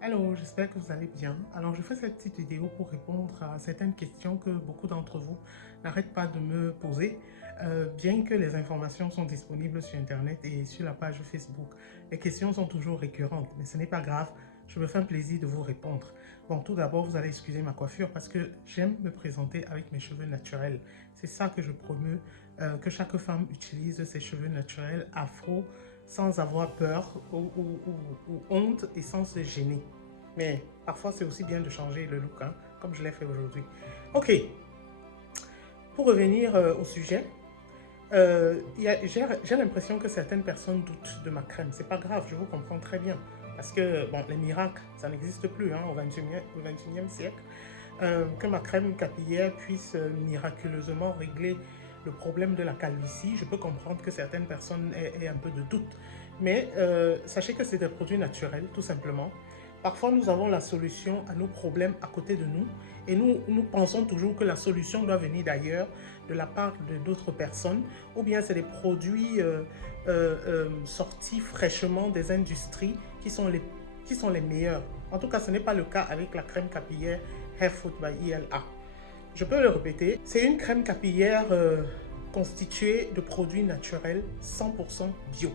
Alors, j'espère que vous allez bien. Alors, je fais cette petite vidéo pour répondre à certaines questions que beaucoup d'entre vous n'arrêtent pas de me poser, bien que les informations sont disponibles sur Internet et sur la page Facebook. Les questions sont toujours récurrentes, mais ce n'est pas grave. Je me fais un plaisir de vous répondre. Bon, tout d'abord, vous allez excuser ma coiffure parce que j'aime me présenter avec mes cheveux naturels. C'est ça que je promeux, que chaque femme utilise ses cheveux naturels afro sans avoir peur ou honte et sans se gêner. Mais parfois, c'est aussi bien de changer le look, hein, comme je l'ai fait aujourd'hui. Ok, pour revenir au sujet, j'ai l'impression que certaines personnes doutent de ma crème. C'est pas grave, je vous comprends très bien. Parce que, bon, les miracles, ça n'existe plus hein, au 21e siècle. Que ma crème capillaire puisse miraculeusement régler le problème de la calvitie, je peux comprendre que certaines personnes aient un peu de doute. Mais sachez que c'est des produits naturels, tout simplement. Parfois, nous avons la solution à nos problèmes à côté de nous et nous pensons toujours que la solution doit venir d'ailleurs, de la part d'autres personnes, ou bien c'est des produits sortis fraîchement des industries qui sont les meilleurs. En tout cas, ce n'est pas le cas avec la crème capillaire Hairfood by ILA. Je peux le répéter, c'est une crème capillaire constituée de produits naturels 100% bio.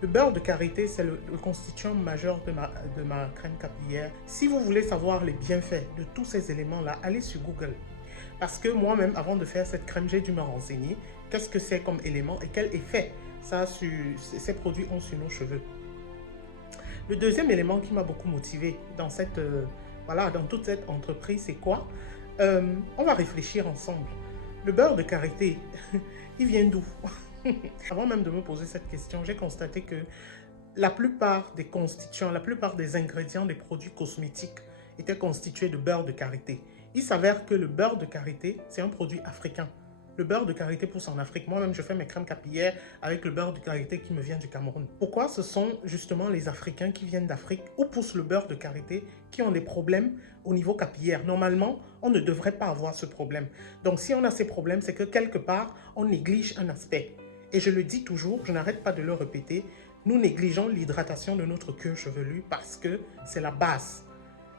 Le beurre de karité, c'est le constituant majeur de ma crème capillaire. Si vous voulez savoir les bienfaits de tous ces éléments-là, allez sur Google. Parce que moi-même, avant de faire cette crème, j'ai dû me renseigner qu'est-ce que c'est comme élément et quel effet ces produits ont sur nos cheveux. Le deuxième élément qui m'a beaucoup motivé dans dans toute cette entreprise, c'est quoi? On va réfléchir ensemble. Le beurre de karité, il vient d'où? Avant même de me poser cette question, j'ai constaté que la plupart des constituants, la plupart des ingrédients des produits cosmétiques étaient constitués de beurre de karité. Il s'avère que le beurre de karité, c'est un produit africain. Le beurre de karité pousse en Afrique. Moi-même, je fais mes crèmes capillaires avec le beurre de karité qui me vient du Cameroun. Pourquoi ce sont justement les Africains qui viennent d'Afrique où pousse le beurre de karité qui ont des problèmes au niveau capillaire? Normalement, on ne devrait pas avoir ce problème. Donc, si on a ces problèmes, c'est que quelque part, on néglige un aspect. Et je le dis toujours, je n'arrête pas de le répéter, nous négligeons l'hydratation de notre cuir chevelu parce que c'est la base.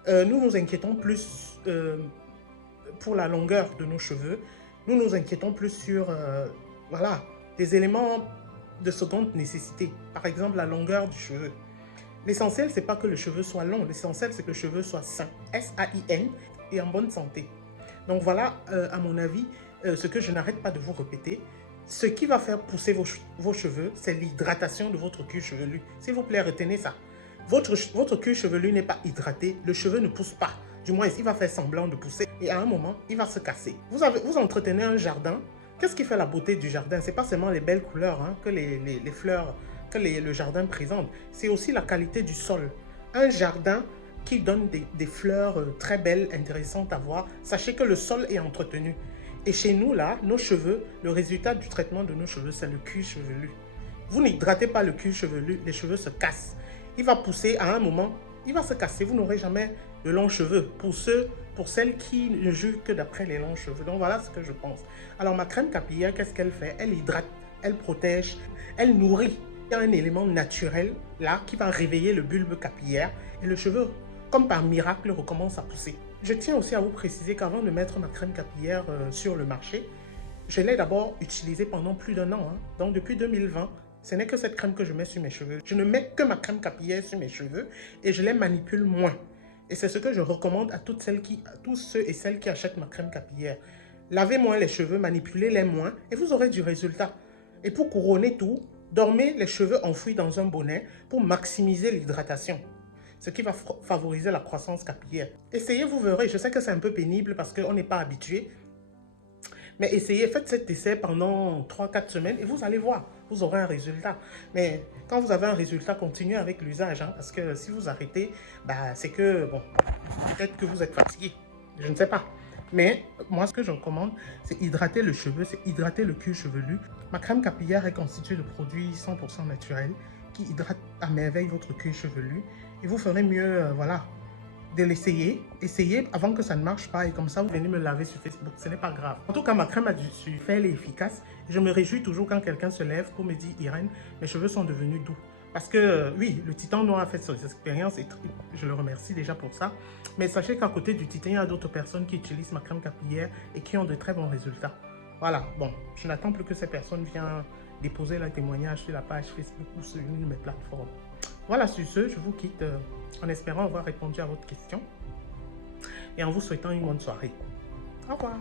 Nous nous inquiétons plus pour la longueur de nos cheveux. Nous nous inquiétons plus sur voilà, des éléments de seconde nécessité. Par exemple, la longueur du cheveu. L'essentiel, c'est pas que le cheveu soit long. L'essentiel, c'est que le cheveu soit sain. S-A-I-N et en bonne santé. Donc voilà, à mon avis, ce que je n'arrête pas de vous répéter. Ce qui va faire pousser vos cheveux, c'est l'hydratation de votre cuir chevelu. S'il vous plaît, retenez ça. Votre cuir chevelu n'est pas hydraté, le cheveu ne pousse pas. Du moins, il va faire semblant de pousser. Et à un moment, il va se casser. Vous entretenez un jardin. Qu'est-ce qui fait la beauté du jardin? Ce n'est pas seulement les belles couleurs hein, que les fleurs, que le jardin présente. C'est aussi la qualité du sol. Un jardin qui donne des fleurs très belles, intéressantes à voir. Sachez que le sol est entretenu. Et chez nous, là, nos cheveux, le résultat du traitement de nos cheveux, c'est le cuir chevelu. Vous n'hydratez pas le cuir chevelu, les cheveux se cassent. Il va pousser à un moment, il va se casser. Vous n'aurez jamais de longs cheveux. Pour celles qui ne jugent que d'après les longs cheveux. Donc voilà ce que je pense. Alors ma crème capillaire, qu'est-ce qu'elle fait? Elle hydrate, elle protège, elle nourrit. Il y a un élément naturel là qui va réveiller le bulbe capillaire et le cheveu, comme par miracle, recommence à pousser. Je tiens aussi à vous préciser qu'avant de mettre ma crème capillaire sur le marché, je l'ai d'abord utilisée pendant plus d'un an. Hein. Donc depuis 2020, ce n'est que cette crème que je mets sur mes cheveux. Je ne mets que ma crème capillaire sur mes cheveux et je les manipule moins. Et c'est ce que je recommande à tous ceux et celles qui achètent ma crème capillaire. Lavez moins les cheveux, manipulez-les moins et vous aurez du résultat. Et pour couronner tout, dormez les cheveux enfouis dans un bonnet pour maximiser l'hydratation, ce qui va favoriser la croissance capillaire. Essayez, vous verrez. Je sais que c'est un peu pénible parce qu'on n'est pas habitué. Mais essayez, faites cet essai pendant 3-4 semaines et vous allez voir, vous aurez un résultat. Mais quand vous avez un résultat, continuez avec l'usage. Hein, parce que si vous arrêtez, bah, c'est que, bon, peut-être que vous êtes fatigué. Je ne sais pas. Mais moi, ce que je recommande, c'est hydrater le cheveu, c'est hydrater le cuir chevelu. Ma crème capillaire est constituée de produits 100% naturels qui hydratent à merveille votre cuir chevelu. Et vous ferez mieux, voilà, de l'essayer. Essayez avant que ça ne marche pas et comme ça, vous venez me laver sur Facebook. Ce n'est pas grave. En tout cas, ma crème a du succès, elle est efficace. Je me réjouis toujours quand quelqu'un se lève pour me dire, Irène, mes cheveux sont devenus doux. Parce que, oui, le titan noir a fait ses expériences et je le remercie déjà pour ça. Mais sachez qu'à côté du titan, il y a d'autres personnes qui utilisent ma crème capillaire et qui ont de très bons résultats. Voilà, bon, je n'attends plus que ces personnes viennent déposer leur témoignage sur la page Facebook ou sur une de mes plateformes. Voilà, sur ce, je vous quitte en espérant avoir répondu à votre question et en vous souhaitant une bonne soirée. Au revoir.